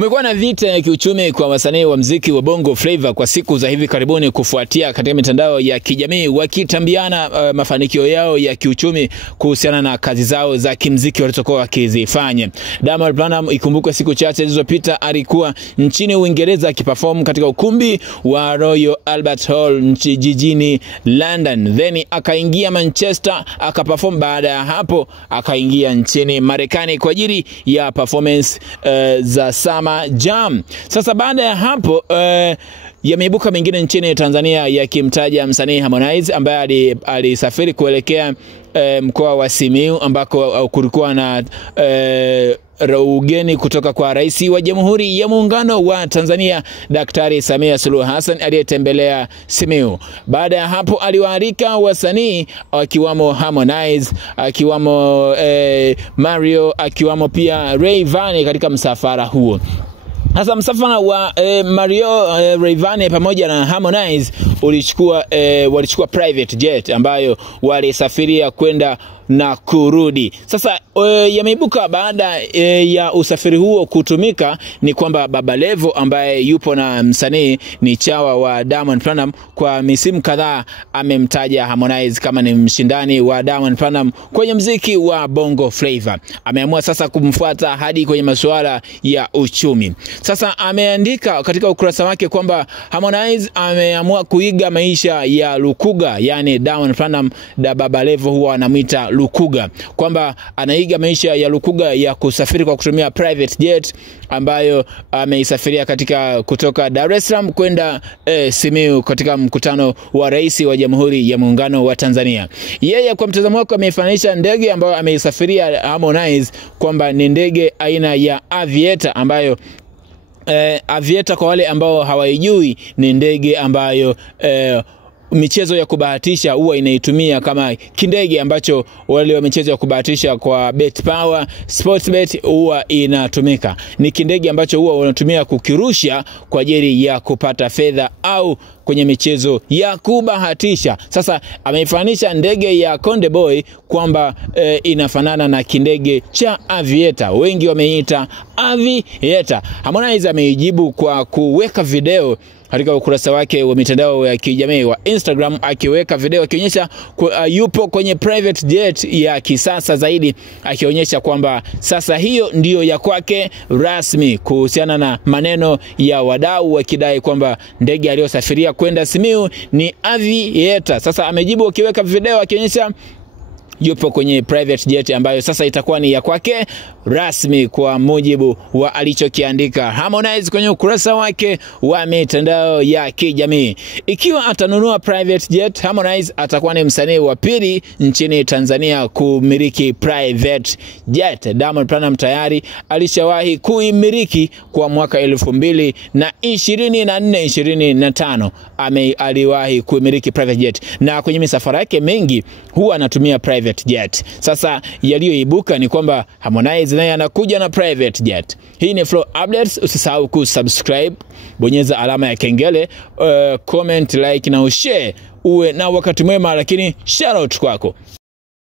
Kumekuwa na vita ya kiuchumi kwa wasanii wa muziki wa Bongo Flava kwa siku za hivi karibuni kufuatia katika mitandao ya kijamii wakitambiana mafanikio yao ya kiuchumi kuhusiana na kazi zao za kimuziki walizokuwa wakizifanya. Diamond Platnumz, ikumbuke siku chache zilizopita alikuwa nchini Uingereza akiperform katika ukumbi wa Royal Albert Hall jijini London. Then akaingia Manchester akaperform, baada ya hapo akaingia nchini Marekani kwa ajili ya performance za Summer Jam. Sasa baada ya hapo yameibuka mengine nchini Tanzania yakimtaja msanii Harmonize ambaye alisafiri kuelekea mkoa wa Simiyu ambako kulikuwa na ugeni kutoka kwa Rais wa Jamhuri ya Muungano wa Tanzania Daktari Samia Suluhu Hassan aliyetembelea Simiyu. Baada ya hapo aliwaalika wasanii akiwamo Harmonize, akiwamo Mario, akiwamo pia Rayvanny katika msafara huo. Sasa msafara wa Mario, Rayvanny pamoja na Harmonize walichukua private jet ambayo walisafiria kwenda na kurudi. Sasa yameibuka baada ya usafiri huo kutumika ni kwamba Baba Levo ambaye yupo na msanii ni chawa wa Diamond Platnumz kwa misimu kadhaa amemtaja Harmonize kama ni mshindani wa Diamond Platnumz kwenye muziki wa Bongo Flava. Ameamua sasa kumfuata hadi kwenye masuala ya uchumi. Sasa ameandika katika ukurasa wake kwamba Harmonize ameamua kuiga maisha ya Lukuga, yani Diamond Platnumz da Baba Levo huwa anamuita Lukuga, kwamba anaiga maisha ya Lukuga ya kusafiri kwa kutumia private jet ambayo ameisafiria kutoka Dar es Salaam kwenda Simiyu katika mkutano wa Rais wa Jamhuri ya Muungano wa Tanzania. Yeye kwa mtazamo wake amefanisha ndege ambayo ameisafiria Harmonize kwamba ni ndege aina ya Aviator, ambayo Aviator kwa wale ambao hawaijui ni ndege ambayo michezo ya kubahatisha huwa inaitumia kama kindege ambacho wale wa michezo ya kubahatisha kwa bet power, sports bet huwa inatumika. Ni kindege ambacho huwa wanatumia kukirusha kwa ajili ya kupata fedha au kwenye michezo ya kubahatisha. Sasa ameifanisha ndege ya Konde Boy kwamba inafanana na kindege cha Aviator. Wengi wameita Aviator. Harmonize ameijibu kwa kuweka video katika ukurasa wake wa mitandao ya kijamii wa Instagram, akiweka video akionyesha yupo kwenye private jet ya kisasa zaidi, akionyesha kwamba sasa hiyo ndiyo ya kwake rasmi, kuhusiana na maneno ya wadau wakidai kwamba ndege aliyosafiria kwenda Simiyu ni Aviator. Sasa amejibu akiweka video akionyesha yupo kwenye private jet ambayo sasa itakuwa ni ya kwake rasmi kwa mujibu wa alichokiandika Harmonize kwenye ukurasa wake wa mitandao ya kijamii. Ikiwa atanunua private jet, Harmonize atakuwa ni msanii wa pili nchini Tanzania kumiliki private jet. Diamond Platnumz tayari alishawahi kuimiliki kwa mwaka 2024-25 aliwahi kuimiliki private jet, na kwenye misafara yake mengi huwa anatumia private jet. Sasa yaliyoibuka ni kwamba Harmonize naye anakuja na private jet. Hii ni Flow Updates. Usisahau kusubscribe, bonyeza alama ya kengele, comment, like na ushare. Uwe na wakati mwema, lakini shout out kwako.